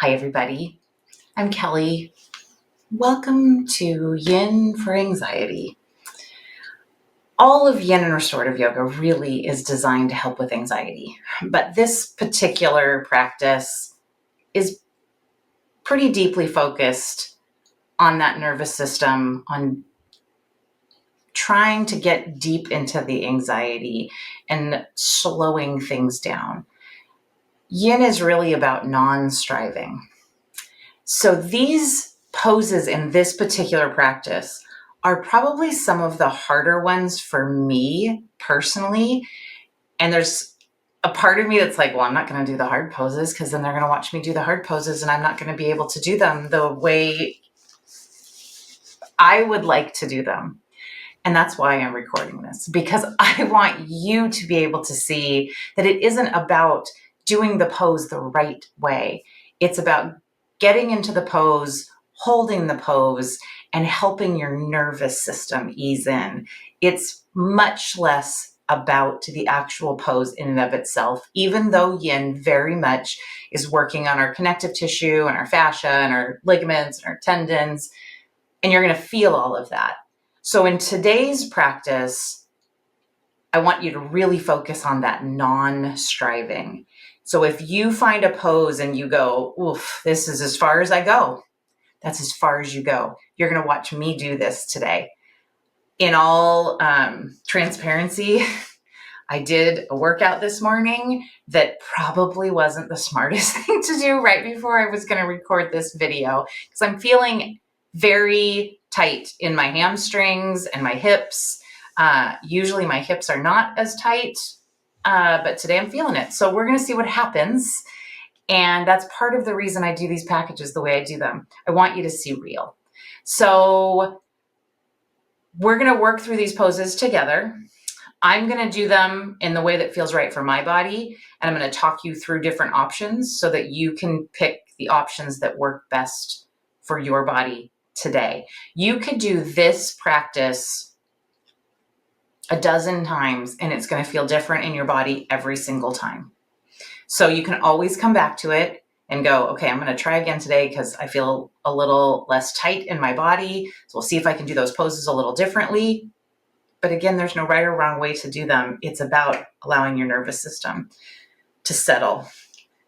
Hi, everybody. I'm Kelly. Welcome to Yin for Anxiety. All of Yin and restorative yoga really is designed to help with anxiety, but this particular practice is pretty deeply focused on that nervous system, on trying to get deep into the anxiety and slowing things down. Yin is really about non-striving. So these poses in this particular practice are probably some of the harder ones for me personally. And there's a part of me that's like, well, I'm not going to do the hard poses because then they're going to watch me do the hard poses and I'm not going to be able to do them the way I would like to do them. And that's why I'm recording this, because I want you to be able to see that it isn't about doing the pose the right way. It's about getting into the pose, holding the pose, and helping your nervous system ease in. It's much less about the actual pose in and of itself, even though Yin very much is working on our connective tissue and our fascia and our ligaments and our tendons, and you're going to feel all of that. So in today's practice, I want you to really focus on that non-striving. So if you find a pose and you go, oof, this is as far as I go, that's as far as you go. You're going to watch me do this today. In all transparency, I did a workout this morning that probably wasn't the smartest thing to do right before I was going to record this video, because I'm feeling very tight in my hamstrings and my hips. Usually my hips are not as tight, but today I'm feeling it. So we're going to see what happens. And that's part of the reason I do these packages the way I do them. I want you to see real. So we're going to work through these poses together. I'm going to do them in the way that feels right for my body. And I'm going to talk you through different options so that you can pick the options that work best for your body today. You could do this practice a dozen times and it's going to feel different in your body every single time. So you can always come back to it and go, okay, I'm going to try again today because I feel a little less tight in my body. So we'll see if I can do those poses a little differently. But again, there's no right or wrong way to do them. It's about allowing your nervous system to settle.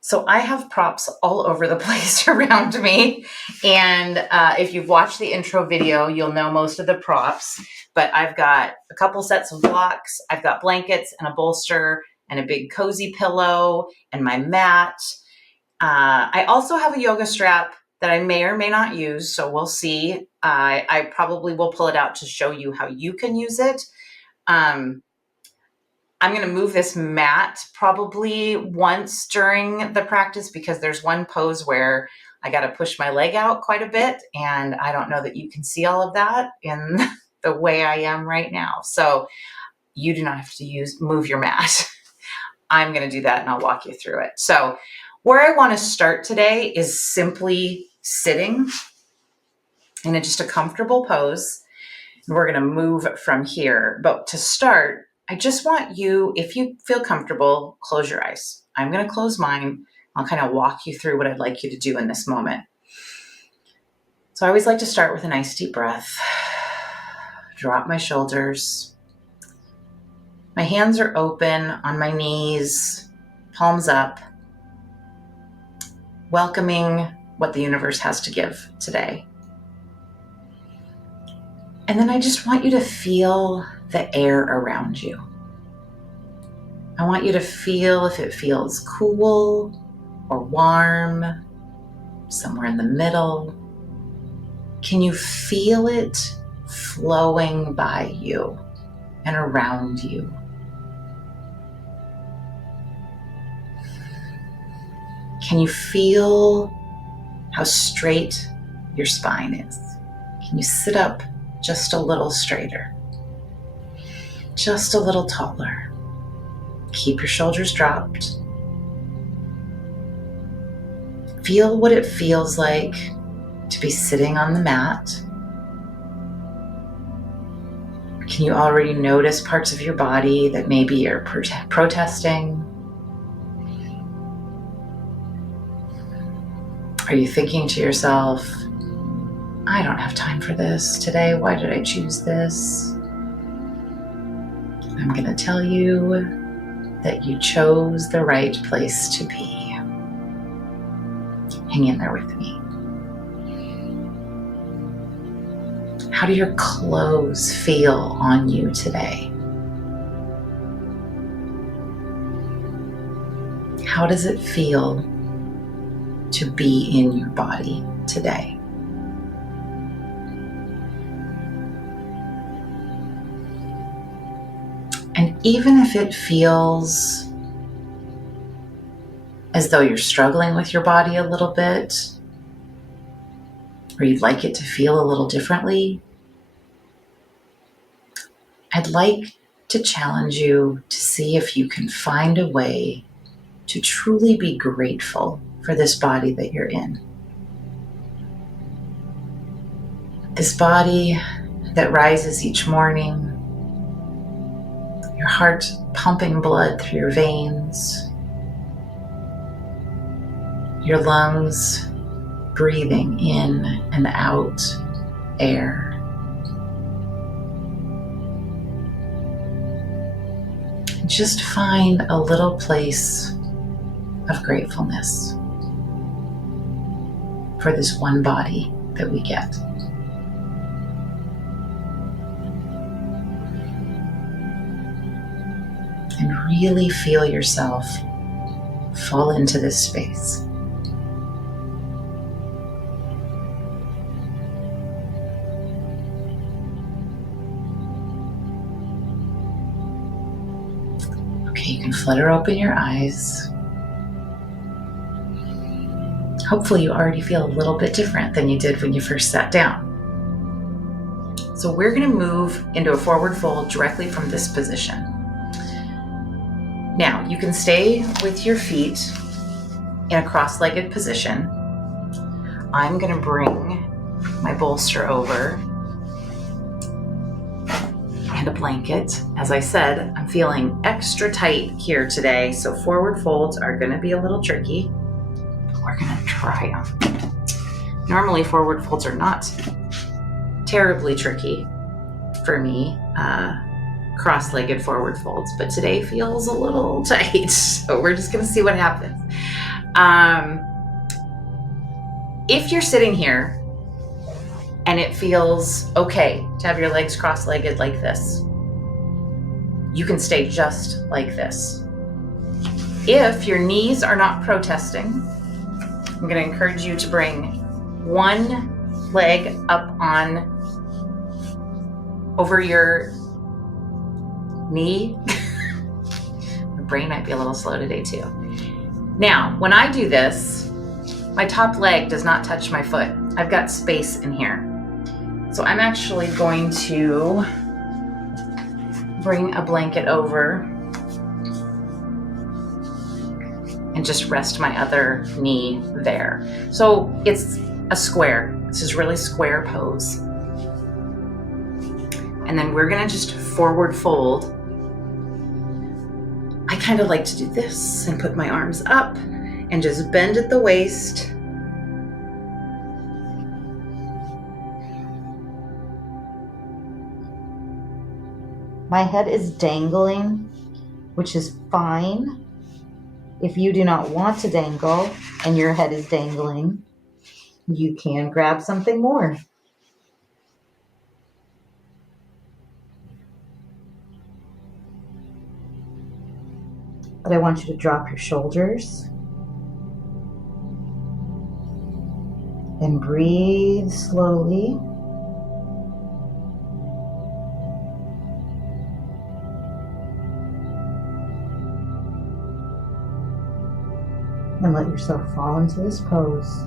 So I have props all over the place around me. And if you've watched the intro video, you'll know most of the props. But I've got a couple sets of blocks. I've got blankets and a bolster and a big cozy pillow and my mat. I also have a yoga strap that I may or may not use, so we'll see. I probably will pull it out to show you how you can use it. I'm going to move this mat probably once during the practice because there's one pose where I got to push my leg out quite a bit, and I don't know that you can see all of that in the way I am right now. So you do not have to move your mat. I'm going to do that and I'll walk you through it. So where I want to start today is simply sitting in just a comfortable pose. And we're going to move from here. But to start, I just want you, if you feel comfortable, close your eyes. I'm going to close mine. I'll kind of walk you through what I'd like you to do in this moment. So I always like to start with a nice deep breath. Drop my shoulders. My hands are open on my knees, palms up, welcoming what the universe has to give today. And then I just want you to feel the air around you. I want you to feel if it feels cool or warm, somewhere in the middle. Can you feel it flowing by you and around you? Can you feel how straight your spine is? Can you sit up just a little straighter, just a little taller? Keep your shoulders dropped. Feel what it feels like to be sitting on the mat. Can you already notice parts of your body that maybe are protesting? Are you thinking to yourself, I don't have time for this today. Why did I choose this? I'm going to tell you that you chose the right place to be. Hang in there with me. How do your clothes feel on you today? How does it feel to be in your body today? And even if it feels as though you're struggling with your body a little bit, or you'd like it to feel a little differently, I'd like to challenge you to see if you can find a way to truly be grateful for this body that you're in. This body that rises each morning, your heart pumping blood through your veins, your lungs breathing in and out air. Just find a little place of gratefulness for this one body that we get. And really feel yourself fall into this space. Okay, you can flutter open your eyes. Hopefully you already feel a little bit different than you did when you first sat down. So we're going to move into a forward fold directly from this position. Now, you can stay with your feet in a cross-legged position. I'm going to bring my bolster over and a blanket. As I said, I'm feeling extra tight here today, so forward folds are going to be a little tricky. We're going to try them. Normally, forward folds are not terribly tricky for me, cross-legged forward folds, but today feels a little tight, so we're just going to see what happens. If you're sitting here and it feels okay to have your legs cross-legged like this, you can stay just like this. If your knees are not protesting, I'm going to encourage you to bring one leg up on over your knee. My brain might be a little slow today too. Now, when I do this, my top leg does not touch my foot. I've got space in here. So I'm actually going to bring a blanket over and just rest my other knee there. So it's a square. This is really square pose. And then we're gonna just forward fold. I kind of like to do this and put my arms up and just bend at the waist. My head is dangling, which is fine. If you do not want to dangle and your head is dangling, you can grab something more. But I want you to drop your shoulders and breathe slowly. And let yourself fall into this pose.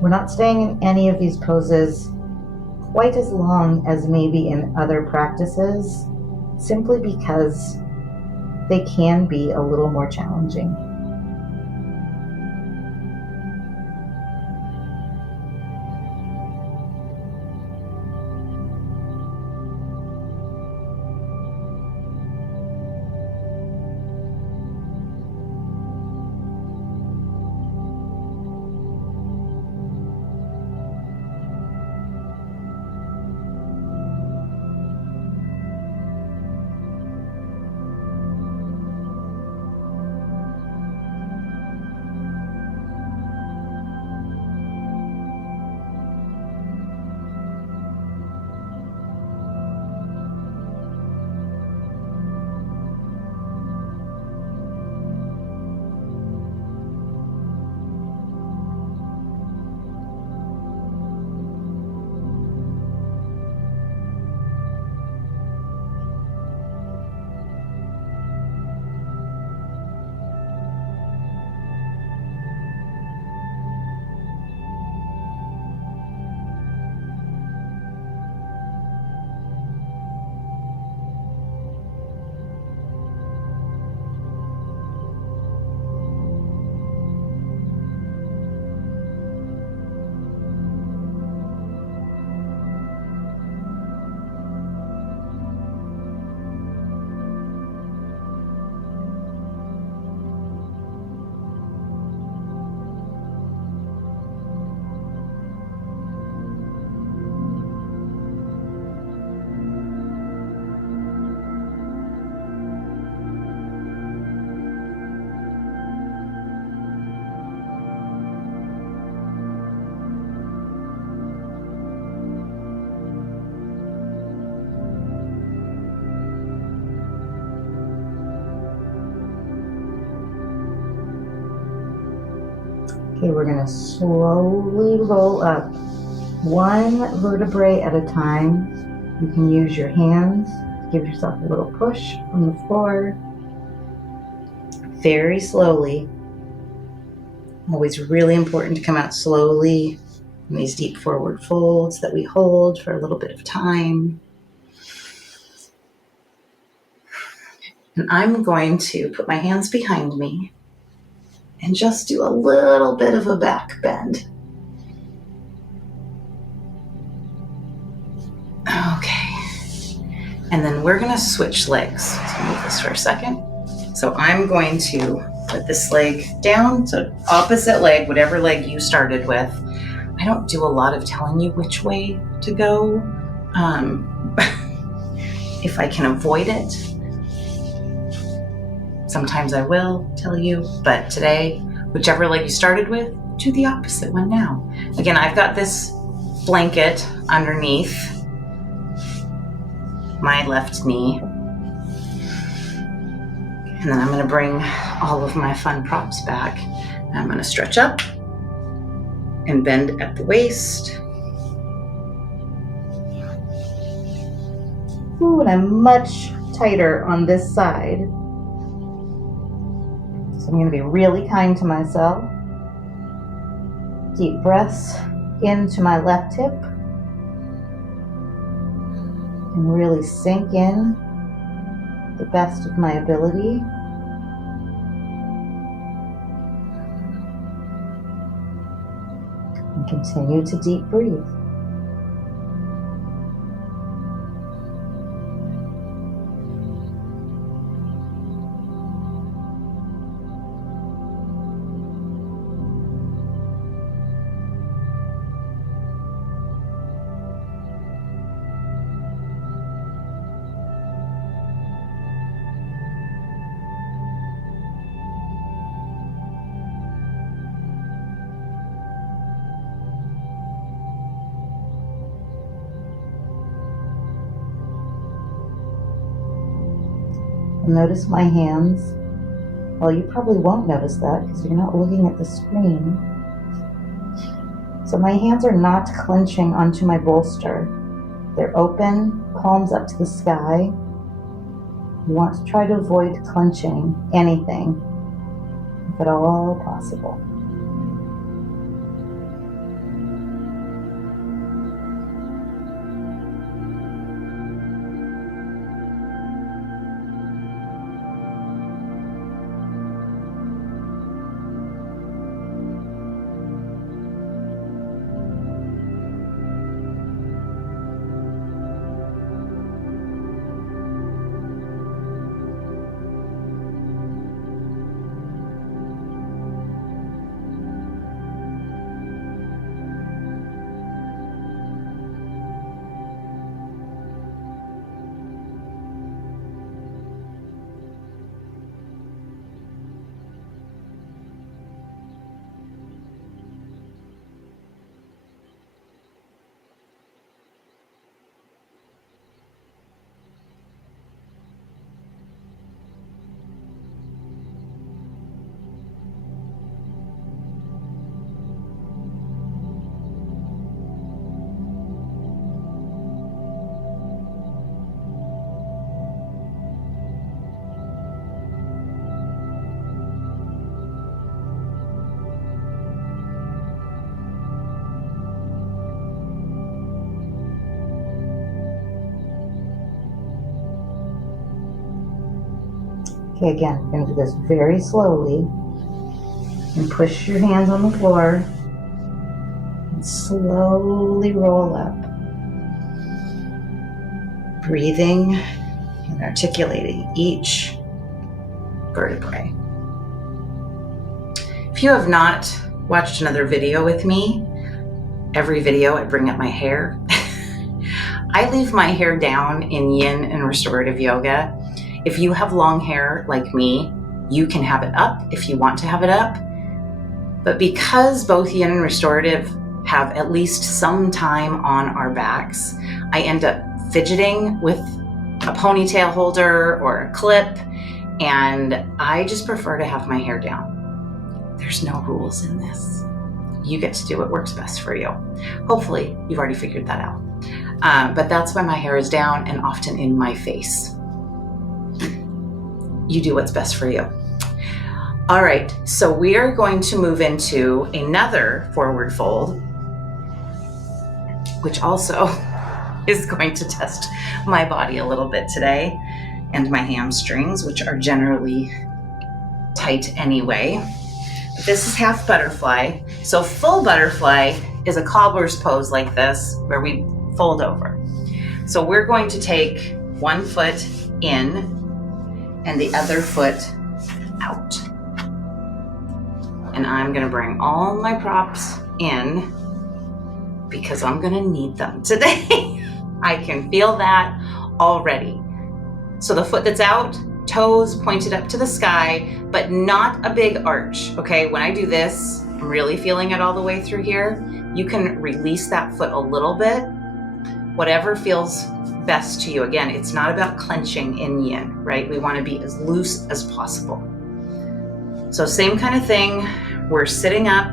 We're not staying in any of these poses quite as long as maybe in other practices, simply because they can be a little more challenging. Okay, we're going to slowly roll up one vertebrae at a time. You can use your hands to give yourself a little push from the floor. Very slowly. Always really important to come out slowly in these deep forward folds that we hold for a little bit of time. And I'm going to put my hands behind me and just do a little bit of a back bend. Okay. And then we're going to switch legs. So move this for a second. So I'm going to put this leg down. So opposite leg, whatever leg you started with. I don't do a lot of telling you which way to go. If I can avoid it, sometimes I will tell you, but today, whichever leg you started with, do the opposite one now. Again, I've got this blanket underneath my left knee. And then I'm going to bring all of my fun props back. I'm going to stretch up and bend at the waist. Ooh, and I'm much tighter on this side. So I'm going to be really kind to myself. Deep breaths into my left hip. And really sink in the best of my ability. And continue to deep breathe. Notice my hands. Well, you probably won't notice that because you're not looking at the screen. So my hands are not clenching onto my bolster. They're open, palms up to the sky. You want to try to avoid clenching anything, if at all possible. Okay, again, we're going to do this very slowly. And push your hands on the floor. And slowly roll up. Breathing and articulating each vertebrae. If you have not watched another video with me, every video I bring up my hair. I leave my hair down in yin and restorative yoga. If you have long hair like me, you can have it up if you want to have it up. But because both yin and restorative have at least some time on our backs, I end up fidgeting with a ponytail holder or a clip, and I just prefer to have my hair down. There's no rules in this. You get to do what works best for you. Hopefully, you've already figured that out. But that's why my hair is down and often in my face. You do what's best for you. All right, so we are going to move into another forward fold, which also is going to test my body a little bit today, and my hamstrings, which are generally tight anyway. But this is half butterfly. So full butterfly is a cobbler's pose like this, where we fold over. So we're going to take one foot in and the other foot out. And I'm gonna bring all my props in because I'm gonna need them today. I can feel that already. So the foot that's out, toes pointed up to the sky, but not a big arch, okay? When I do this, I'm really feeling it all the way through here. You can release that foot a little bit, whatever feels best to you. Again, it's not about clenching in yin, right? We wanna be as loose as possible. So same kind of thing, we're sitting up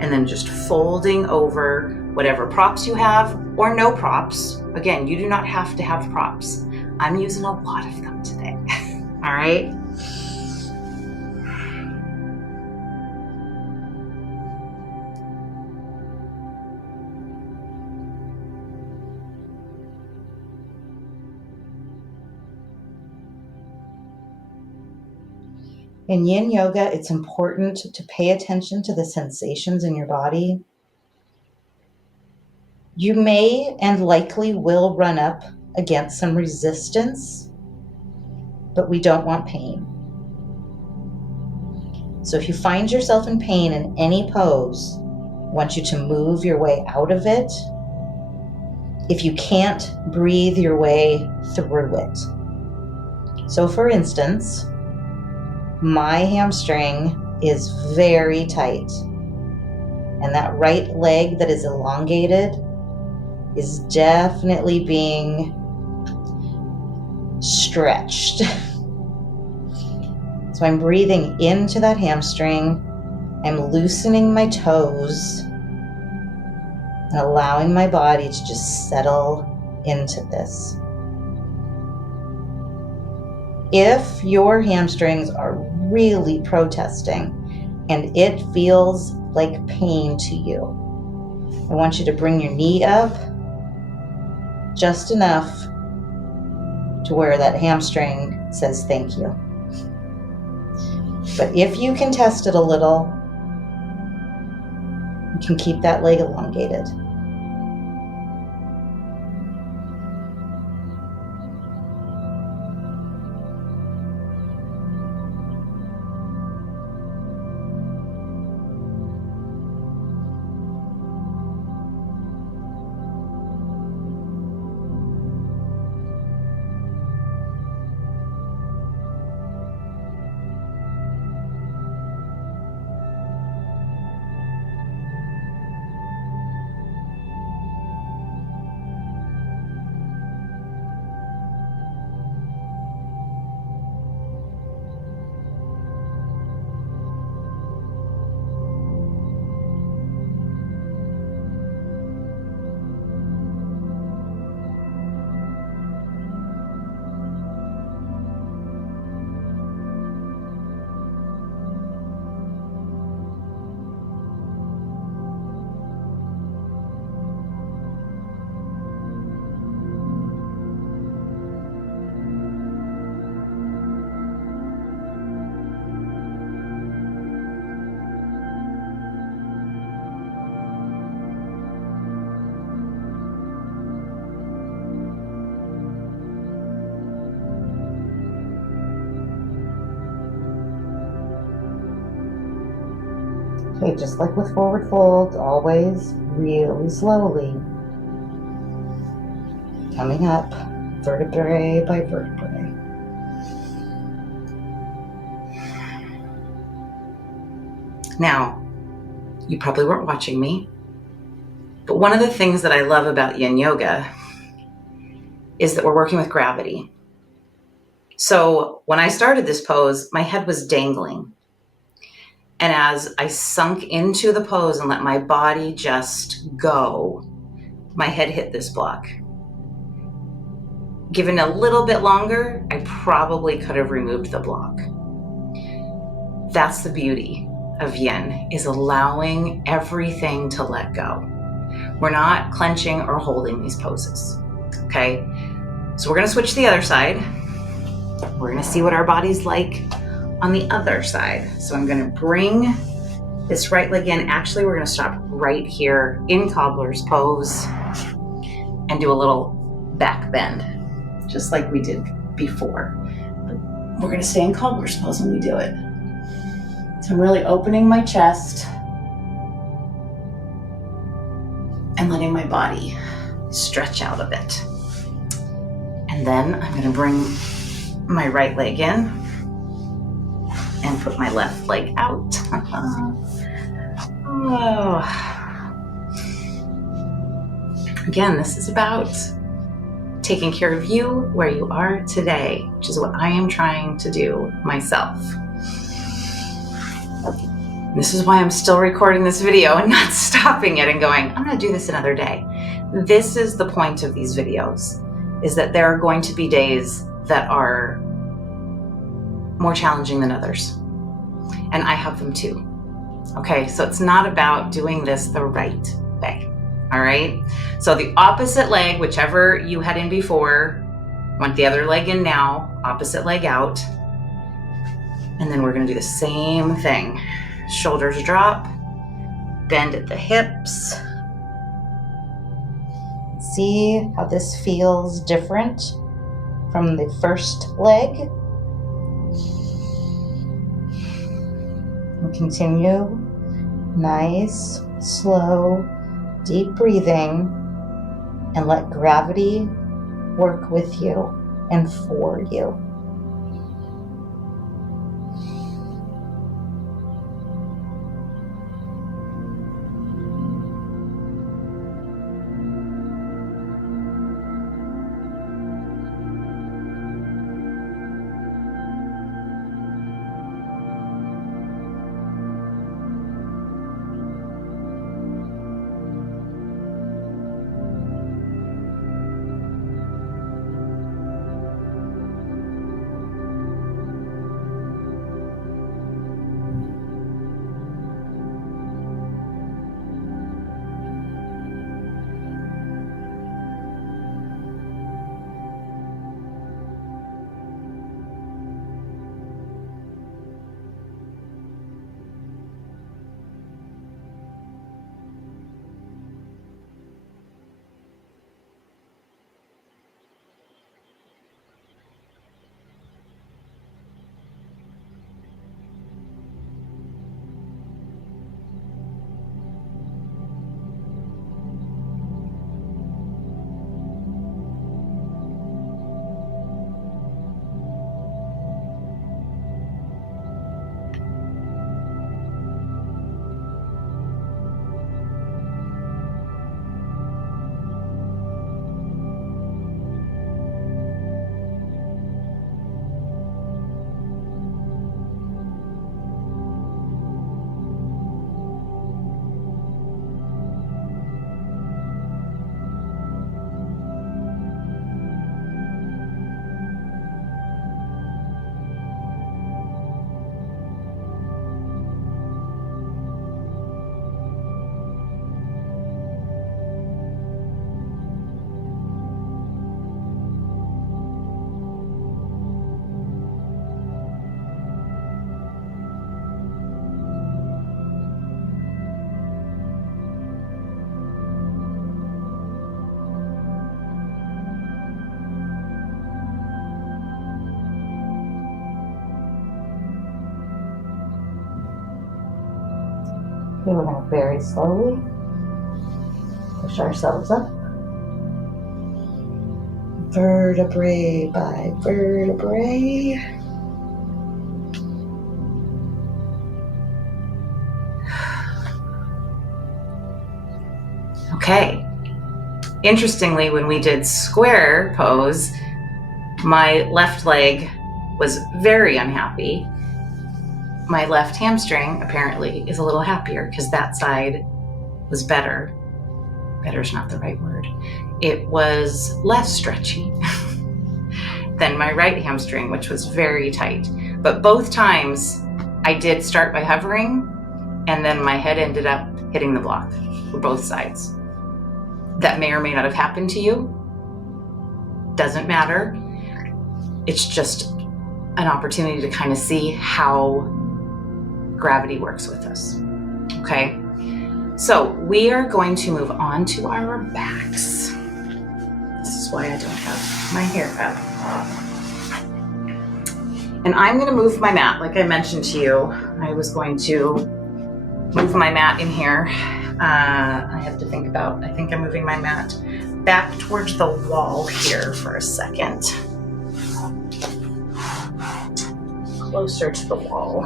and then just folding over whatever props you have or no props. Again, you do not have to have props. I'm using a lot of them today, all right? In yin yoga, it's important to pay attention to the sensations in your body. You may and likely will run up against some resistance, but we don't want pain. So if you find yourself in pain in any pose, I want you to move your way out of it. If you can't, breathe your way through it. So for instance, my hamstring is very tight, and that right leg that is elongated is definitely being stretched. So I'm breathing into that hamstring. I'm loosening my toes and allowing my body to just settle into this. If your hamstrings are really protesting and it feels like pain to you, I want you to bring your knee up just enough to where that hamstring says thank you. But if you can test it a little, you can keep that leg elongated. Okay, just like with forward fold, always really slowly coming up vertebrae by vertebrae. Now, you probably weren't watching me, but one of the things that I love about yin yoga is that we're working with gravity. So when I started this pose, my head was dangling. And as I sunk into the pose and let my body just go, my head hit this block. Given a little bit longer, I probably could have removed the block. That's the beauty of yin, is allowing everything to let go. We're not clenching or holding these poses, okay? So we're gonna switch to the other side. We're gonna see what our body's like on the other side. So I'm gonna bring this right leg in. Actually, we're gonna stop right here in cobbler's pose and do a little back bend, just like we did before. But we're gonna stay in cobbler's pose when we do it. So I'm really opening my chest and letting my body stretch out a bit. And then I'm gonna bring my right leg in and put my left leg out. Oh. Again, this is about taking care of you where you are today, which is what I am trying to do myself. This is why I'm still recording this video and not stopping it and going, I'm gonna do this another day. This is the point of these videos, is that there are going to be days that are more challenging than others. And I have them too. Okay, so it's not about doing this the right way. All right, so the opposite leg, whichever you had in before, want the other leg in now, opposite leg out. And then we're gonna do the same thing. Shoulders drop, bend at the hips. See how this feels different from the first leg. And continue. Nice, slow, deep breathing, and let gravity work with you and for you. Okay, we're going to very slowly push ourselves up, vertebrae by vertebrae. Okay. Interestingly, when we did square pose, my left leg was very unhappy. my left hamstring apparently is a little happier because that side was better. Better's not the right word. It was less stretchy than my right hamstring, which was very tight. But both times I did start by hovering, and then my head ended up hitting the block for both sides. That may or may not have happened to you. Doesn't matter. It's just an opportunity to kind of see how gravity works with us. Okay? So we are going to move on to our backs. This is why I don't have my hair up. And I'm going to move my mat. Like I mentioned to you, I was going to move my mat in here. I have to think about, I think I'm moving my mat back towards the wall here for a second. Closer to the wall.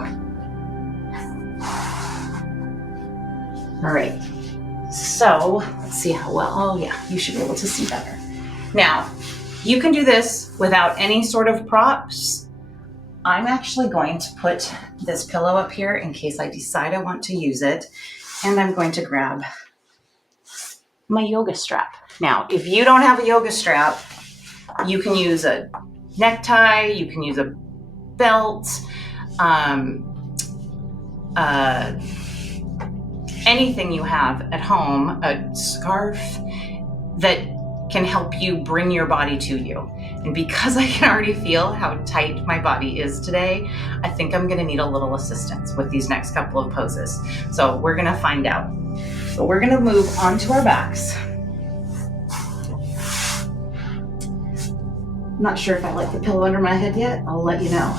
All right. So let's see how well, oh yeah, you should be able to see better. Now, you can do this without any sort of props. I'm actually going to put this pillow up here in case I decide I want to use it. And I'm going to grab my yoga strap. Now, if you don't have a yoga strap, you can use a necktie, you can use a belt, anything you have at home, a scarf that can help you bring your body to you. And because I can already feel how tight my body is today, I think I'm gonna need a little assistance with these next couple of poses. So we're gonna find out. So we're gonna move onto our backs. I'm not sure if I like the pillow under my head yet. I'll let you know.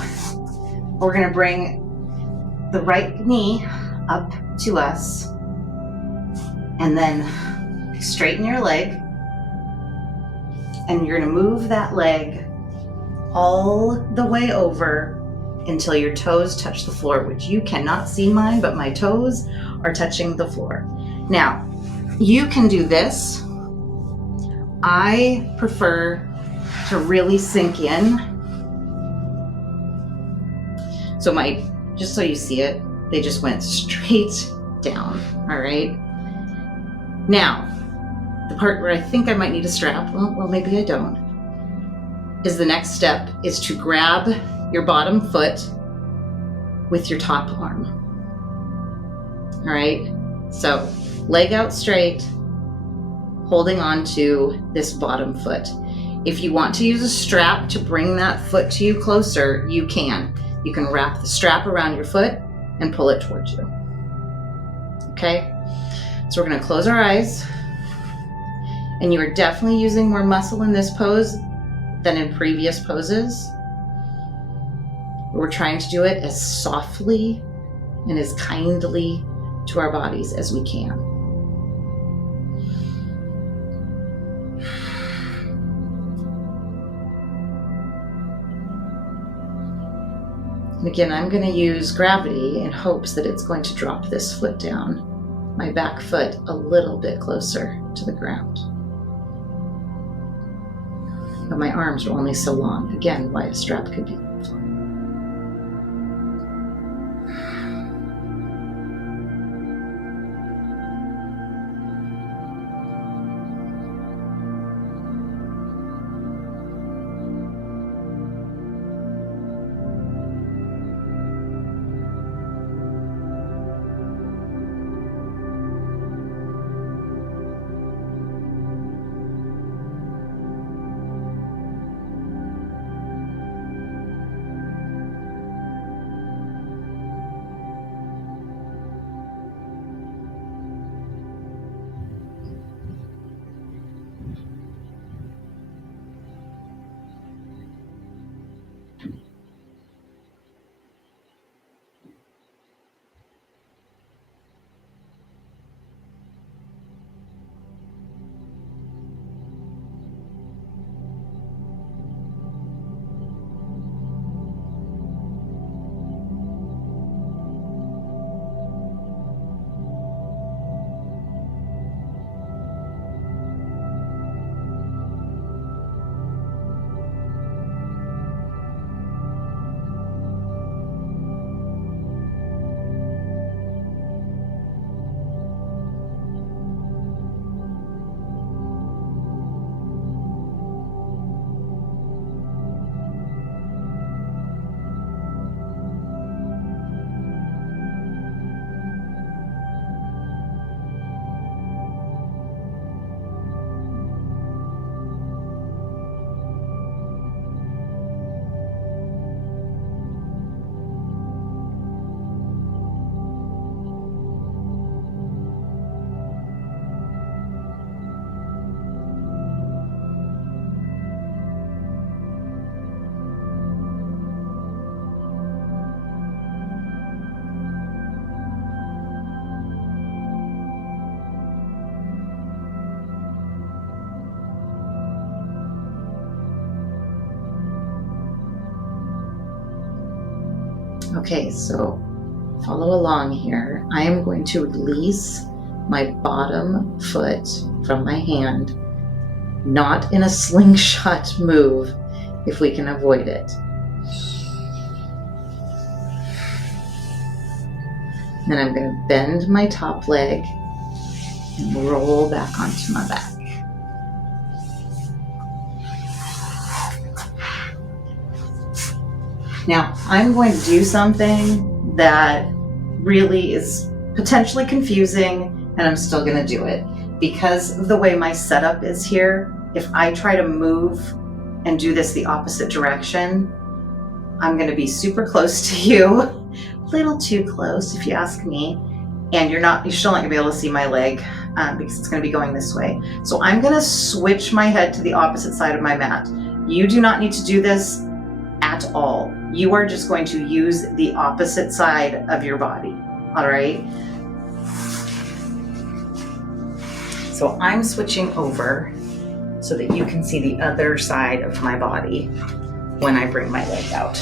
We're gonna bring the right knee up to us and then straighten your leg. And you're gonna move that leg all the way over until your toes touch the floor, which you cannot see mine, but my toes are touching the floor. Now, you can do this. I prefer to really sink in. So just so you see it, they just went straight down, all right? Now, the part where I think I might need a strap, well, maybe I don't, is the next step is to grab your bottom foot with your top arm. All right, so leg out straight, holding on to this bottom foot. If you want to use a strap to bring that foot to you closer, you can. You can wrap the strap around your foot and pull it towards you. Okay, so we're gonna close our eyes. And you are definitely using more muscle in this pose than in previous poses. We're trying to do it as softly and as kindly to our bodies as we can. And again, I'm going to use gravity in hopes that it's going to drop this foot down, my back foot, a little bit closer to the ground. But my arms are only so long. Again, why a strap could be helpful. Okay, so follow along here. I am going to release my bottom foot from my hand, not in a slingshot move if we can avoid it. Then I'm going to bend my top leg and roll back onto my back. Now, I'm going to do something that really is potentially confusing, and I'm still going to do it. Because of the way my setup is here, if I try to move and do this the opposite direction, I'm going to be super close to you, a little too close if you ask me, and you're still not going to be able to see my leg because it's going to be going this way. So I'm going to switch my head to the opposite side of my mat. You do not need to do this at all. You are just going to use the opposite side of your body, all right? So I'm switching over so that you can see the other side of my body when I bring my leg out.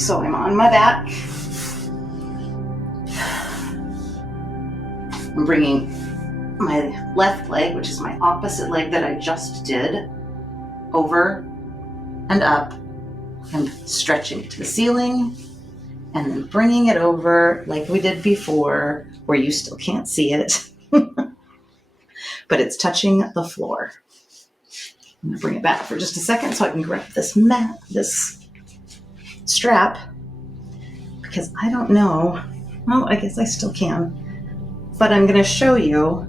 So I'm on my back. I'm bringing my left leg, which is my opposite leg that I just did, over and up and stretching it to the ceiling, and then bringing it over like we did before, where you still can't see it, but it's touching the floor. I'm gonna bring it back for just a second so I can grab this strap, because I don't know, well, I guess I still can, but I'm gonna show you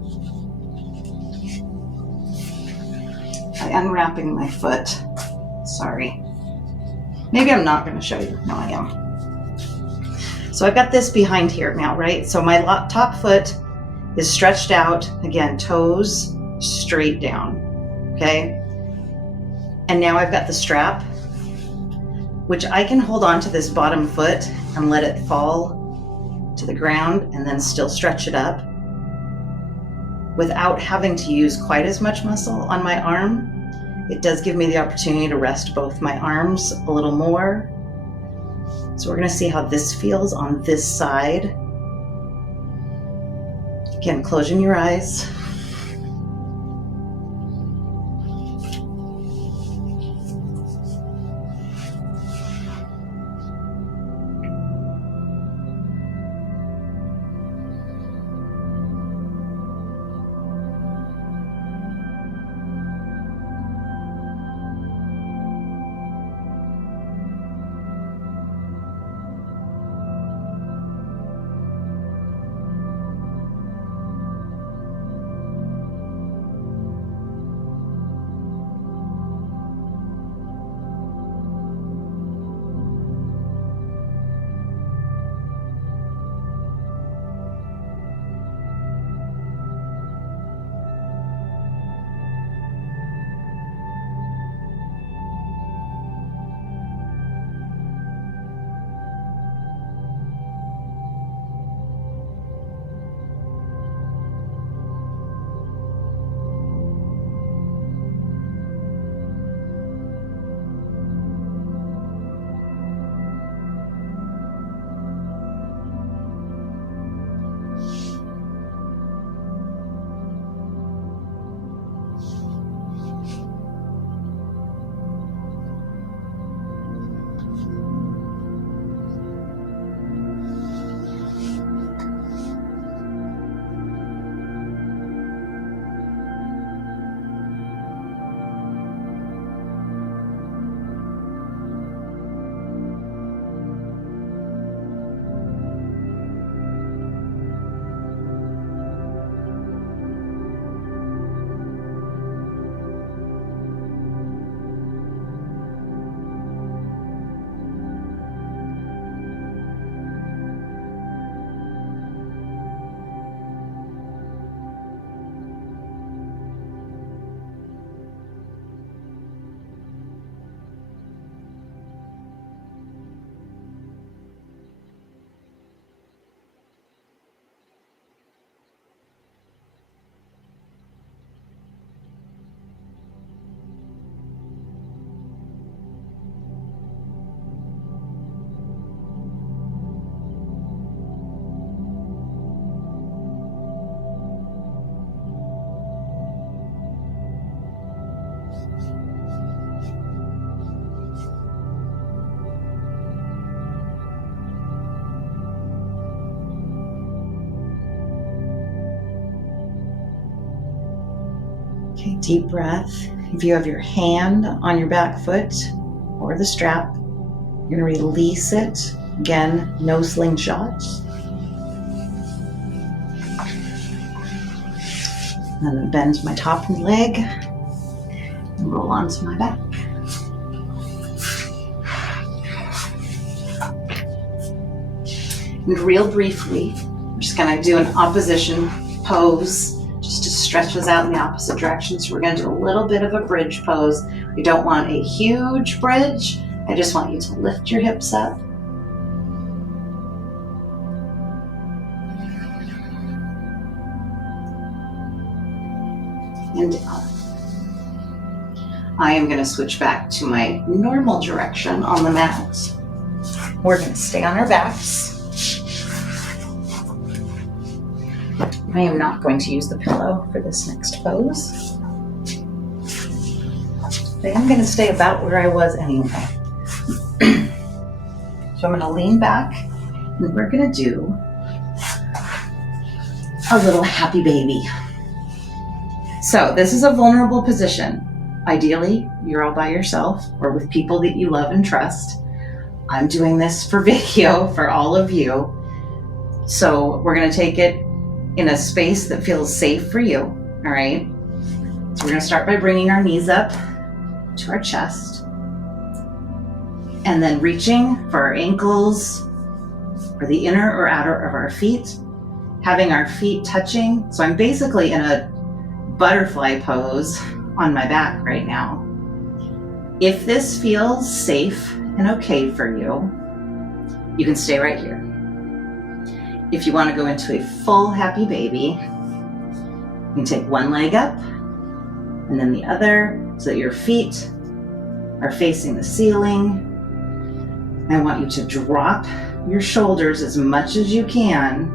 by unwrapping my foot. Sorry. Maybe I'm not gonna show you. No, I am. So I've got this behind here now, right? So my top foot is stretched out, again, toes straight down, okay? And now I've got the strap, which I can hold on to this bottom foot and let it fall to the ground and then still stretch it up without having to use quite as much muscle on my arm. It does give me the opportunity to rest both my arms a little more. So we're gonna see how this feels on this side. Again, closing your eyes. Okay, deep breath. If you have your hand on your back foot or the strap, you're going to release it. Again, no slingshots. I'm going to bend my top leg and roll onto my back. And real briefly, we're just going to do an opposition pose just to stretch us out in the opposite direction. So we're going to do a little bit of a bridge pose. We don't want a huge bridge. I just want you to lift your hips up. And up. I am going to switch back to my normal direction on the mat. We're going to stay on our backs. I am not going to use the pillow for this next pose. But I'm going to stay about where I was anyway. So I'm going to lean back and we're going to do a little happy baby. So this is a vulnerable position. Ideally, you're all by yourself or with people that you love and trust. I'm doing this for video for all of you. So we're going to take it in a space that feels safe for you, all right? So we're going to start by bringing our knees up to our chest and then reaching for our ankles or the inner or outer of our feet, having our feet touching. So I'm basically in a butterfly pose on my back right now. If this feels safe and okay for you, you can stay right here. If you want to go into a full happy baby, you can take one leg up and then the other so that your feet are facing the ceiling. I want you to drop your shoulders as much as you can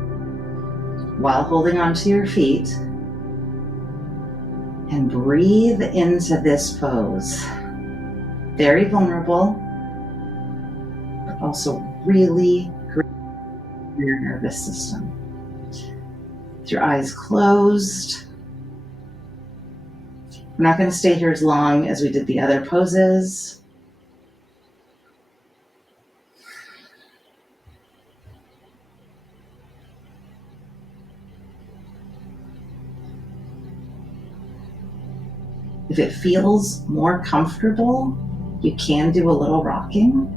while holding onto your feet and breathe into this pose. Very vulnerable, but also really great for your nervous system. With your eyes closed. We're not going to stay here as long as we did the other poses. If it feels more comfortable, you can do a little rocking.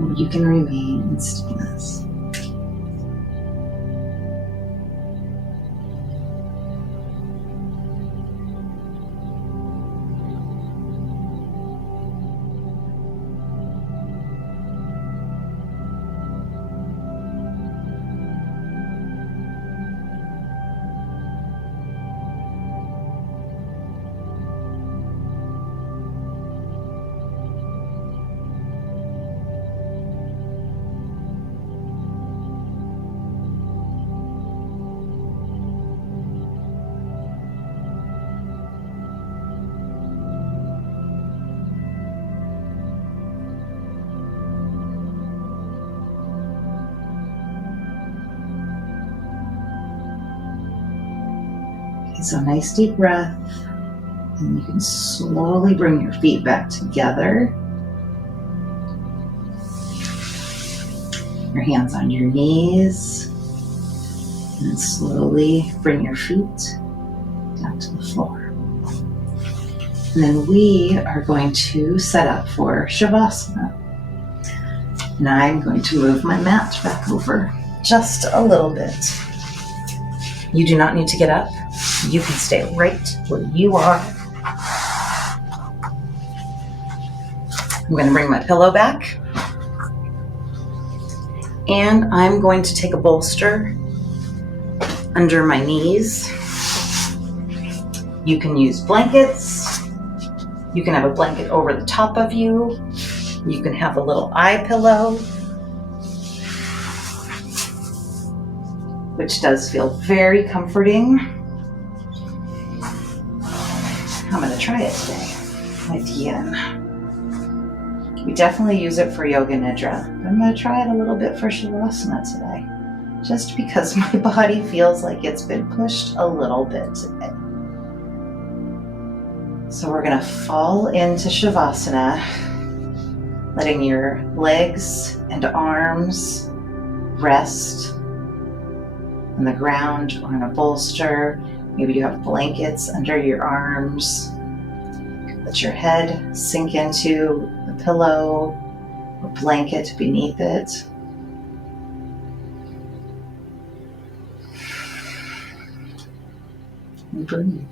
Or you can remain in stillness. So nice deep breath, and you can slowly bring your feet back together. Your hands on your knees, and then slowly bring your feet down to the floor. And then we are going to set up for Shavasana. And I'm going to move my mat back over just a little bit. You do not need to get up. You can stay right where you are. I'm going to bring my pillow back. And I'm going to take a bolster under my knees. You can use blankets. You can have a blanket over the top of you. You can have a little eye pillow, which does feel very comforting. I'm going to try it today with yin. We definitely use it for yoga nidra. I'm going to try it a little bit for shavasana today, just because my body feels like it's been pushed a little bit today. So we're going to fall into shavasana, letting your legs and arms rest on the ground or in a bolster. Maybe you have blankets under your arms. Let your head sink into the pillow or blanket beneath it. And breathe.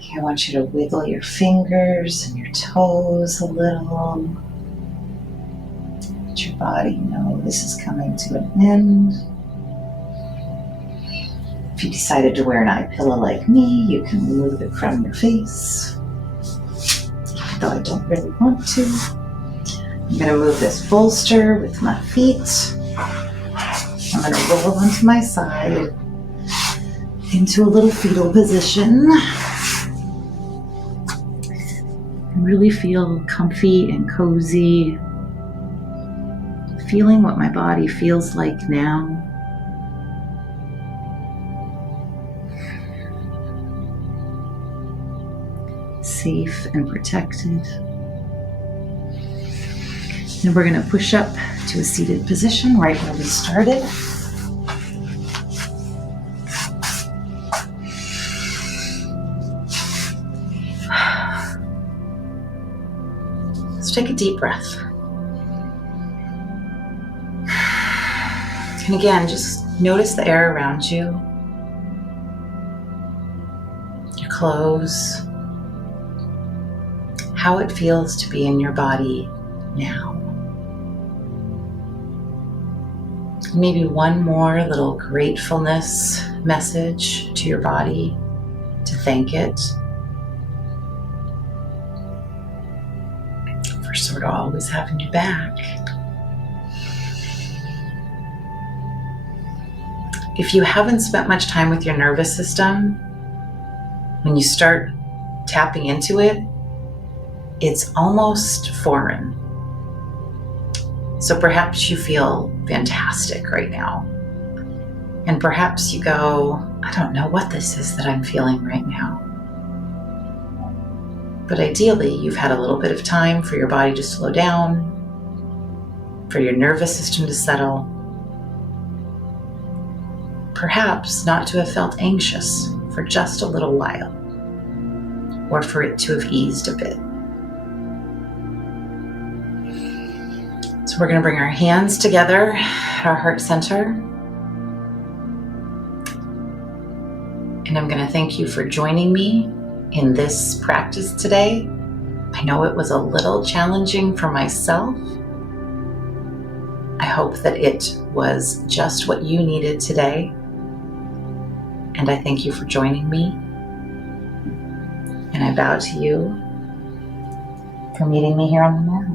Okay, I want you to wiggle your fingers and your toes a little. Let your body know this is coming to an end. If you decided to wear an eye pillow like me, you can remove it from your face. Though I don't really want to. I'm going to move this bolster with my feet. I'm going to roll onto my side into a little fetal position. And really feel comfy and cozy. Feeling what my body feels like now. Safe and protected. And we're going to push up to a seated position right where we started. take a deep breath. And again, just notice the air around you, your clothes, how it feels to be in your body now. Maybe one more little gratefulness message to your body to thank it for sort of always having your back. If you haven't spent much time with your nervous system, when you start tapping into it, it's almost foreign. So perhaps you feel fantastic right now. And perhaps you go, I don't know what this is that I'm feeling right now. But ideally, you've had a little bit of time for your body to slow down, for your nervous system to settle. Perhaps not to have felt anxious for just a little while, or for it to have eased a bit. So we're going to bring our hands together at our heart center. And I'm going to thank you for joining me in this practice today. I know it was a little challenging for myself. I hope that it was just what you needed today. And I thank you for joining me. And I bow to you for meeting me here on the mat.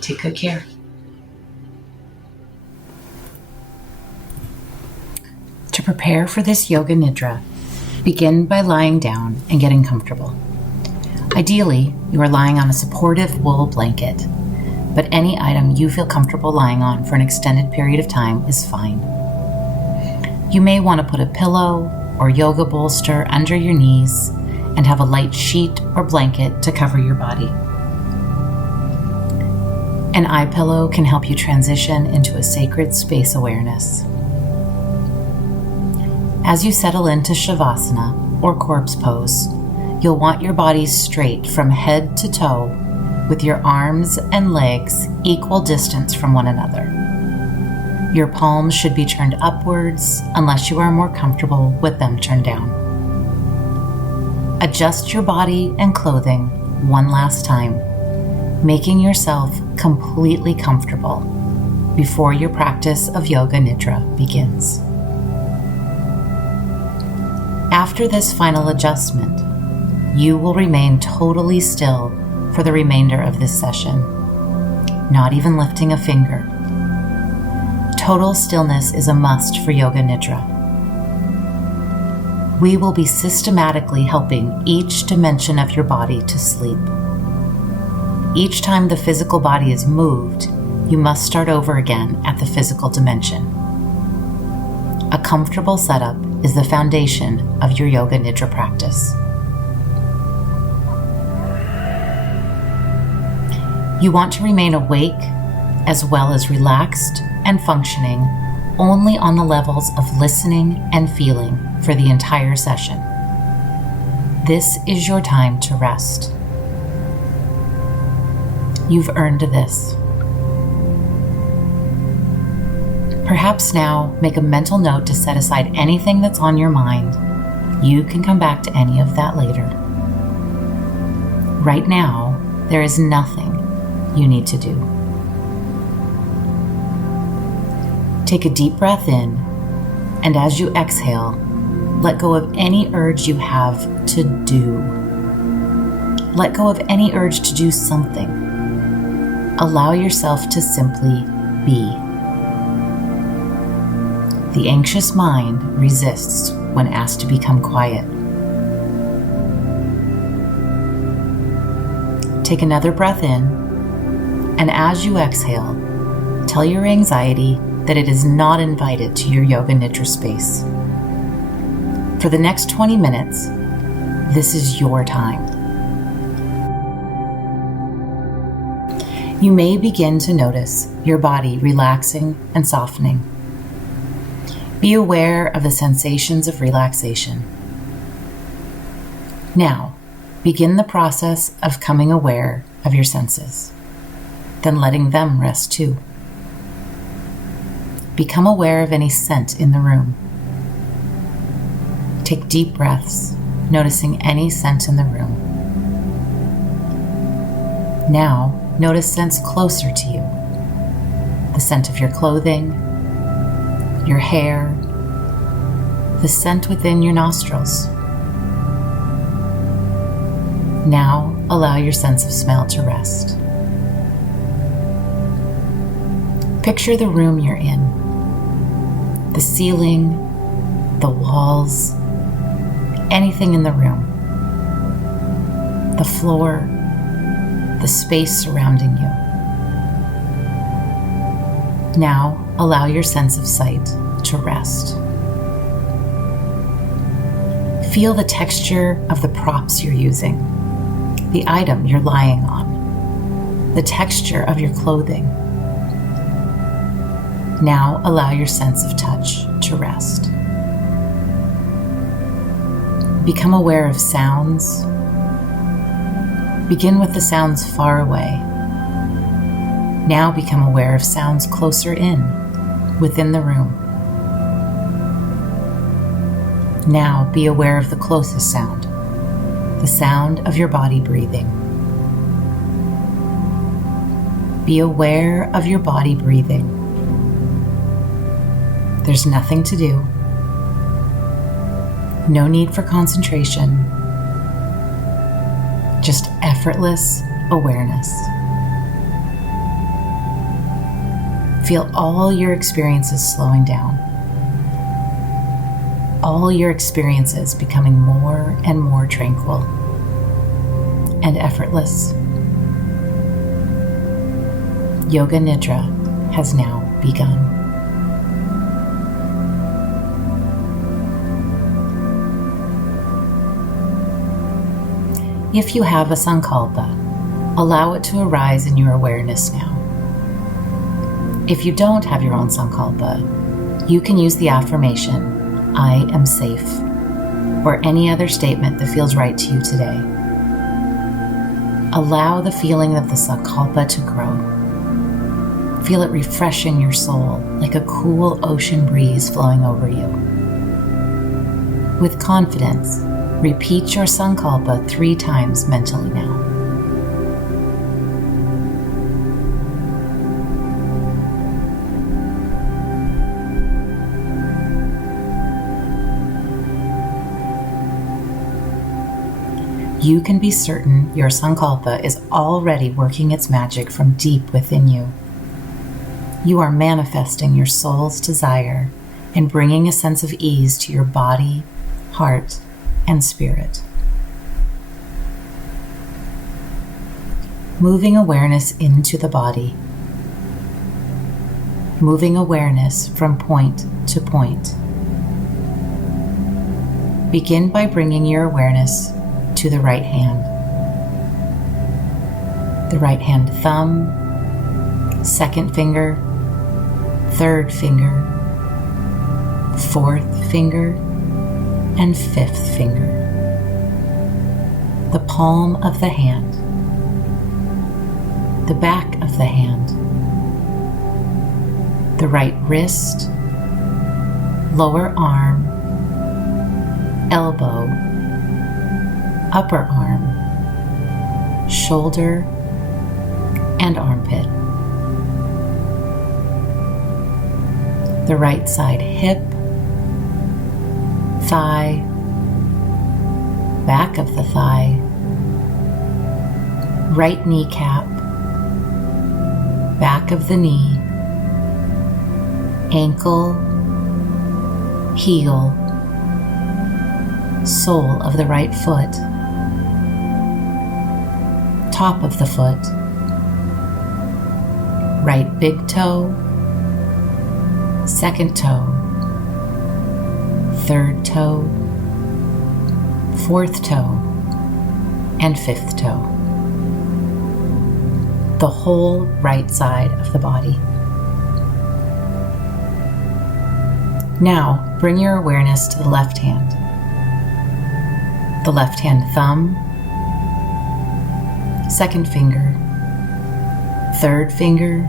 Take good care. To prepare for this yoga nidra, begin by lying down and getting comfortable. Ideally, you are lying on a supportive wool blanket, but any item you feel comfortable lying on for an extended period of time is fine. You may want to put a pillow or yoga bolster under your knees and have a light sheet or blanket to cover your body. An eye pillow can help you transition into a sacred space awareness. As you settle into Shavasana or corpse pose, you'll want your body straight from head to toe, with your arms and legs equal distance from one another. Your palms should be turned upwards unless you are more comfortable with them turned down. Adjust your body and clothing one last time, making yourself completely comfortable before your practice of Yoga Nidra begins. After this final adjustment, you will remain totally still for the remainder of this session, not even lifting a finger. Total stillness is a must for Yoga Nidra. We will be systematically helping each dimension of your body to sleep. Each time the physical body is moved, you must start over again at the physical dimension. A comfortable setup is the foundation of your Yoga Nidra practice. You want to remain awake as well as relaxed and functioning only on the levels of listening and feeling for the entire session. This is your time to rest. You've earned this. Perhaps now make a mental note to set aside anything that's on your mind. You can come back to any of that later. Right now, there is nothing you need to do. Take a deep breath in, and as you exhale, let go of any urge you have to do. Let go of any urge to do something. Allow yourself to simply be. The anxious mind resists when asked to become quiet. Take another breath in, and as you exhale, tell your anxiety that it is not invited to your Yoga Nidra space. For the next 20 minutes, this is your time. You may begin to notice your body relaxing and softening. Be aware of the sensations of relaxation. Now, Begin the process of coming aware of your senses, then letting them rest too. Become aware of any scent in the room. Take deep breaths, noticing any scent in the room. Now, notice scents closer to you. The scent of your clothing, your hair, the scent within your nostrils. Now, allow your sense of smell to rest. Picture the room you're in. The ceiling, the walls, anything in the room. The floor, the space surrounding you. Now, allow your sense of sight to rest. Feel the texture of the props you're using, the item you're lying on, the texture of your clothing. Now, allow your sense of touch to rest. Become aware of sounds. Begin with the sounds far away. Now become aware of sounds closer in, within the room. Now be aware of the closest sound, the sound of your body breathing. Be aware of your body breathing. There's nothing to do. No need for concentration. Just effortless awareness. Feel all your experiences slowing down. All your experiences becoming more and more tranquil and effortless. Yoga Nidra has now begun. If you have a sankalpa, allow it to arise in your awareness now. If you don't have your own sankalpa, you can use the affirmation, I am safe, or any other statement that feels right to you today. Allow the feeling of the sankalpa to grow. Feel it refreshing your soul like a cool ocean breeze flowing over you. With confidence, repeat your sankalpa 3 times mentally now. You can be certain your sankalpa is already working its magic from deep within you. You are manifesting your soul's desire and bringing a sense of ease to your body, heart, and spirit. Moving awareness into the body. Moving awareness from point to point. Begin by bringing your awareness to the right hand. The right hand thumb, second finger, third finger, fourth finger, and fifth finger. The palm of the hand. The back of the hand. The right wrist, lower arm, elbow, upper arm, shoulder, and armpit. The right side hip, thigh, back of the thigh, right kneecap, back of the knee, ankle, heel, sole of the right foot, top of the foot, right big toe, second toe, third toe, fourth toe, and fifth toe. The whole right side of the body. Now, bring your awareness to the left hand. The left hand thumb, second finger, third finger,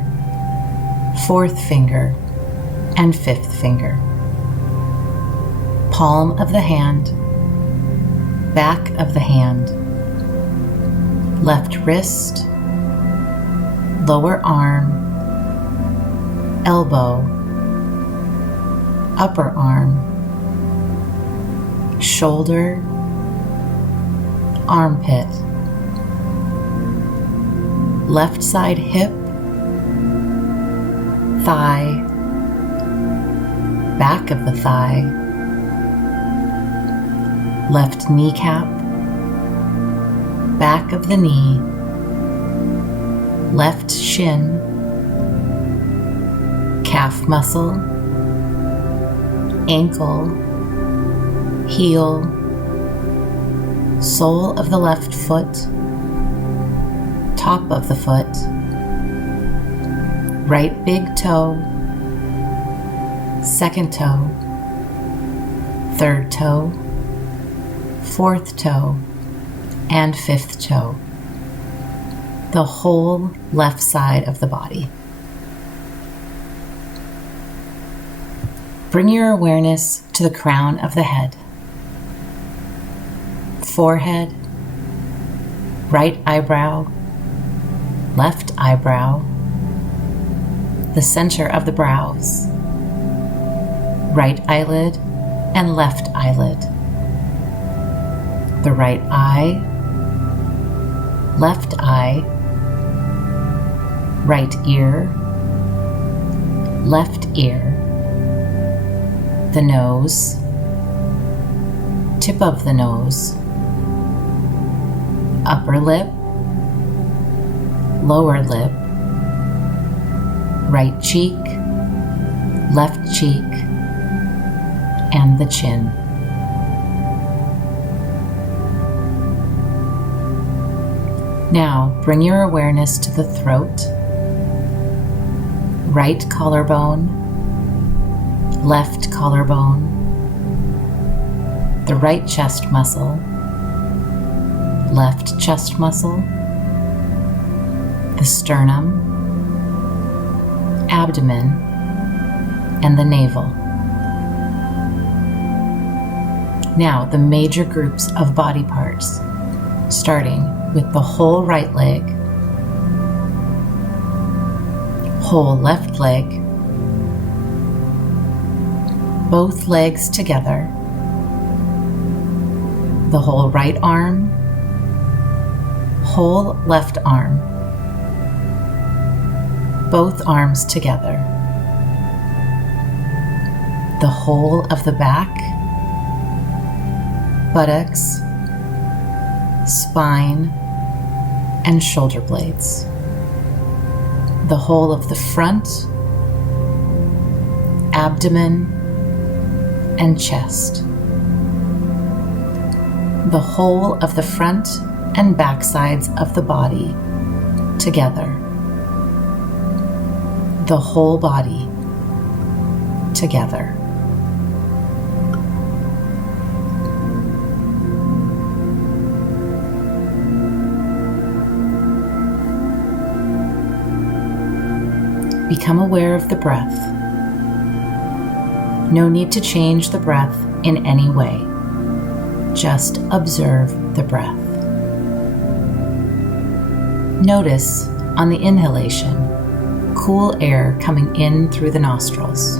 fourth finger, and fifth finger. Palm of the hand, back of the hand, left wrist, lower arm, elbow, upper arm, shoulder, armpit, left side hip, thigh, back of the thigh, left kneecap, back of the knee, left shin, calf muscle, ankle, heel, sole of the left foot, top of the foot, right big toe, second toe, third toe, fourth toe, and fifth toe. The whole left side of the body. Bring your awareness to the crown of the head, forehead, right eyebrow, left eyebrow, the center of the brows, right eyelid and left eyelid, the right eye, left eye, right ear, left ear, the nose, tip of the nose, upper lip, lower lip, right cheek, left cheek, and the chin. Now bring your awareness to the throat, right collarbone, left collarbone, the right chest muscle, left chest muscle, the sternum, abdomen, and the navel. Now the major groups of body parts, starting with the whole right leg, whole left leg, both legs together, the whole right arm, whole left arm, both arms together, the whole of the back, buttocks, spine, and shoulder blades, the whole of the front, abdomen, and chest, the whole of the front and back sides of the body together, the whole body together. Become aware of the breath. No need to change the breath in any way. Just observe the breath. Notice on the inhalation, cool air coming in through the nostrils.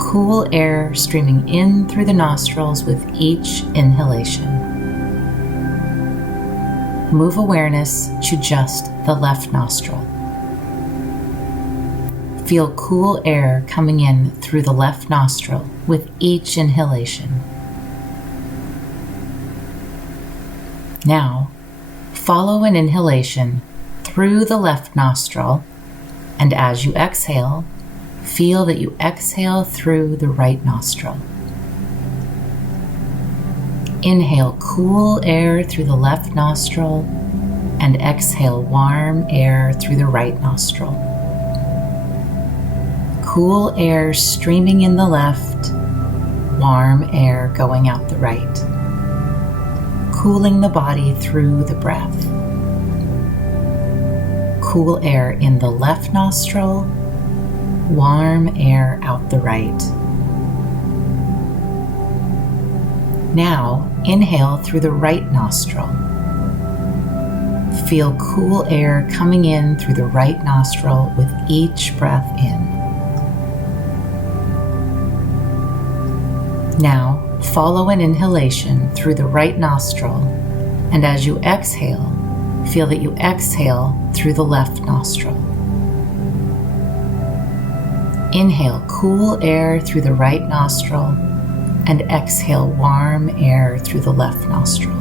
Cool air streaming in through the nostrils with each inhalation. Move awareness to just the left nostril. Feel cool air coming in through the left nostril with each inhalation. Now, follow an inhalation through the left nostril, and as you exhale, feel that you exhale through the right nostril. Inhale cool air through the left nostril, and exhale warm air through the right nostril. Cool air streaming in the left, warm air going out the right. cooling the body through the breath. Cool air in the left nostril, warm air out the right. Now, inhale through the right nostril. Feel cool air coming in through the right nostril with each breath in. Now, follow an inhalation through the right nostril, and as you exhale, feel that you exhale through the left nostril. Inhale cool air through the right nostril, and exhale warm air through the left nostril.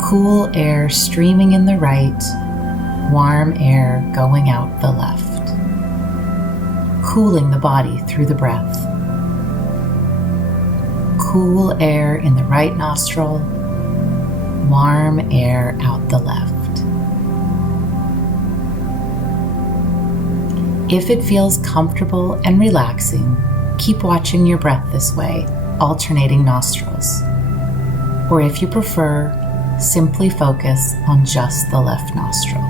Cool air streaming in the right, warm air going out the left. Cooling the body through the breath. Cool air in the right nostril, warm air out the left. If it feels comfortable and relaxing, keep watching your breath this way, alternating nostrils. Or if you prefer, simply focus on just the left nostril.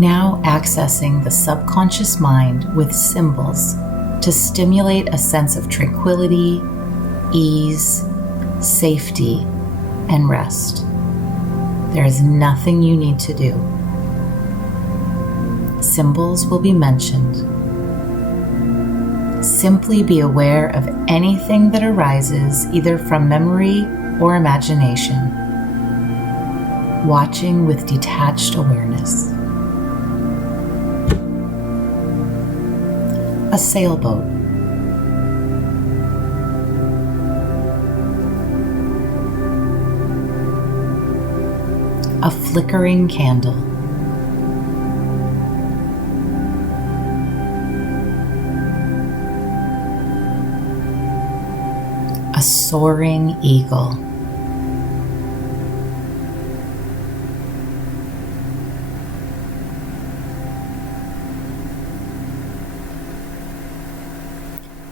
Now accessing the subconscious mind with symbols to stimulate a sense of tranquility, ease, safety, and rest. There is nothing you need to do. Symbols will be mentioned. Simply be aware of anything that arises either from memory or imagination, watching with detached awareness. A sailboat. A flickering candle. A soaring eagle.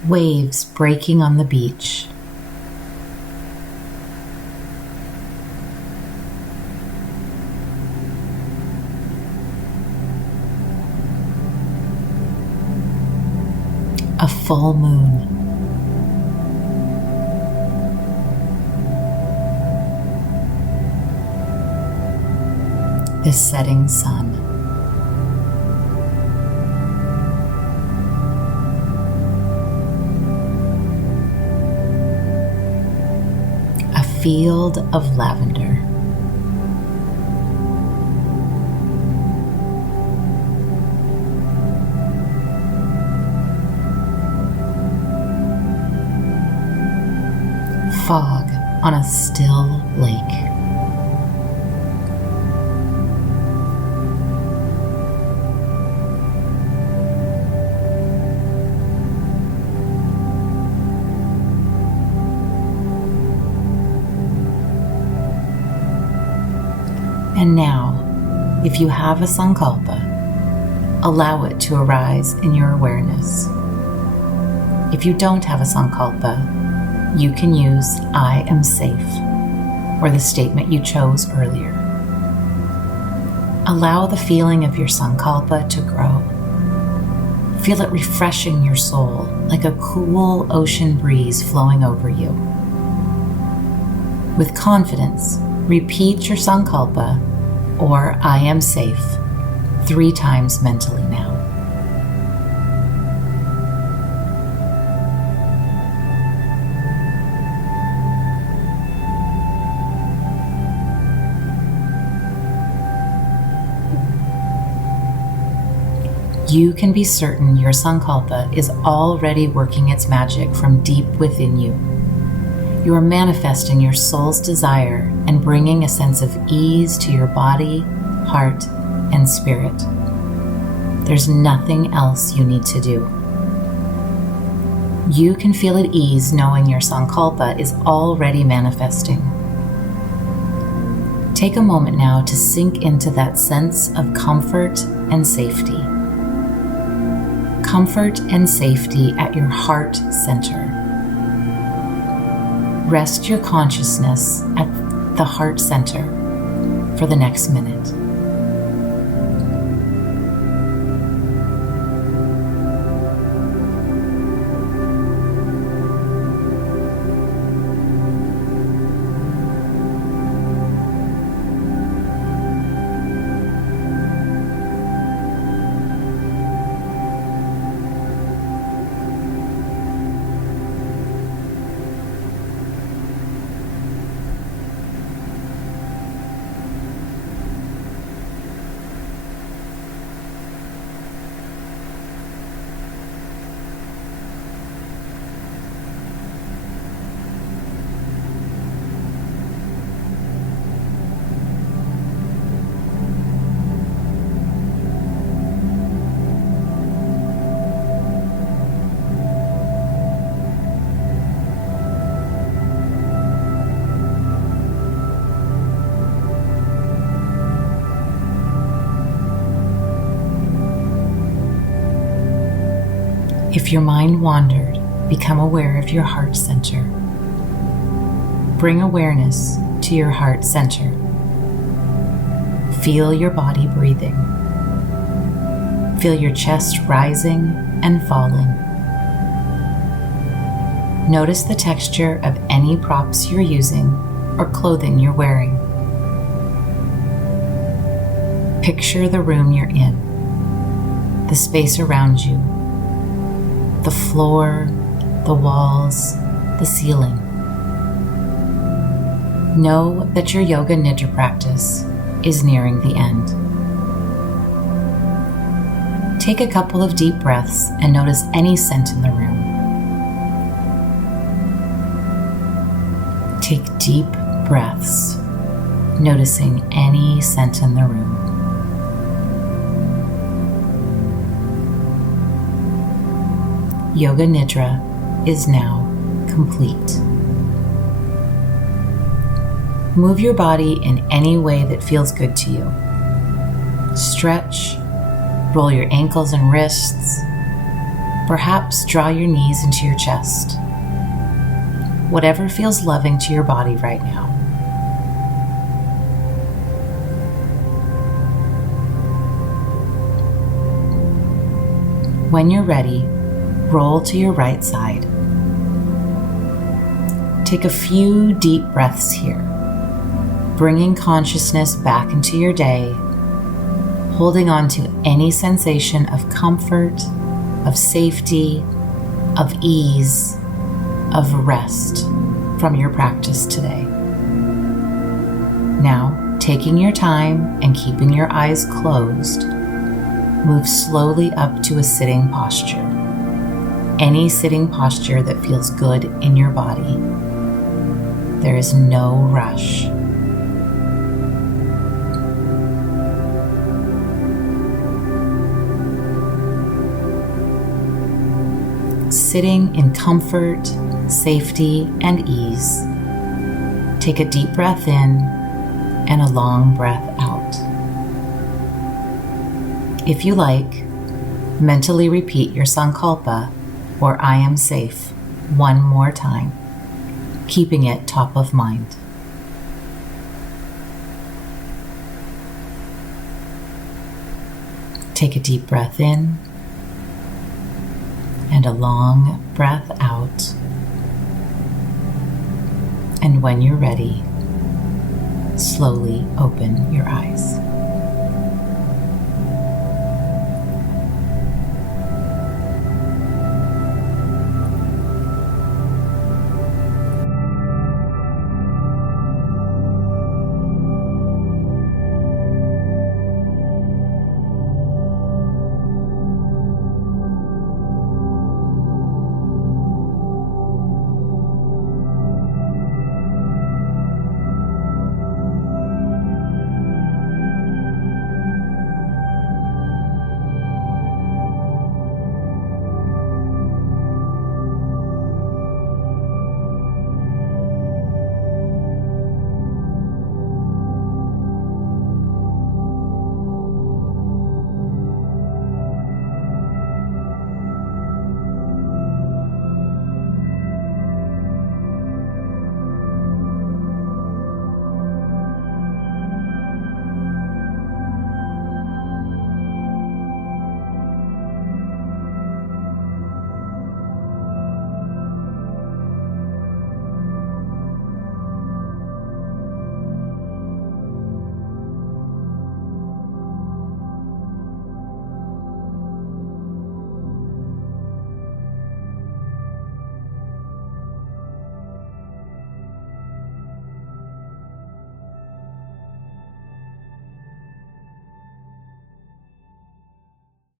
Waves breaking on the beach. A full moon. The setting sun. A field of lavender. Fog on a still lake. And now, if you have a sankalpa, allow it to arise in your awareness. If you don't have a sankalpa, you can use I am safe, or the statement you chose earlier. Allow the feeling of your sankalpa to grow. Feel it refreshing your soul like a cool ocean breeze flowing over you. With confidence, repeat your sankalpa, or I am safe, 3 times mentally now. You can be certain your sankalpa is already working its magic from deep within you. You are manifesting your soul's desire and bringing a sense of ease to your body, heart, and spirit. There's nothing else you need to do. You can feel at ease knowing your sankalpa is already manifesting. Take a moment now to sink into that sense of comfort and safety. Comfort and safety at your heart center. Rest your consciousness at the heart center for the next minute. If your mind wandered, become aware of your heart center. Bring awareness to your heart center. Feel your body breathing. Feel your chest rising and falling. Notice the texture of any props you're using or clothing you're wearing. Picture the room you're in, the space around you, the floor, the walls, the ceiling. Know that your yoga nidra practice is nearing the end. Take a couple of deep breaths and notice any scent in the room. Take deep breaths, noticing any scent in the room. Yoga Nidra is now complete. Move your body in any way that feels good to you. Stretch, roll your ankles and wrists. Perhaps draw your knees into your chest. Whatever feels loving to your body right now. When you're ready, roll to your right side. Take a few deep breaths here, bringing consciousness back into your day, holding on to any sensation of comfort, of safety, of ease, of rest from your practice today. Now, taking your time and keeping your eyes closed, move slowly up to a sitting posture. Any sitting posture that feels good in your body. There is no rush. Sitting in comfort, safety, and ease. Take a deep breath in and a long breath out. If you like, mentally repeat your sankalpa or I am safe one more time, keeping it top of mind. Take a deep breath in and a long breath out. And when you're ready, slowly open your eyes.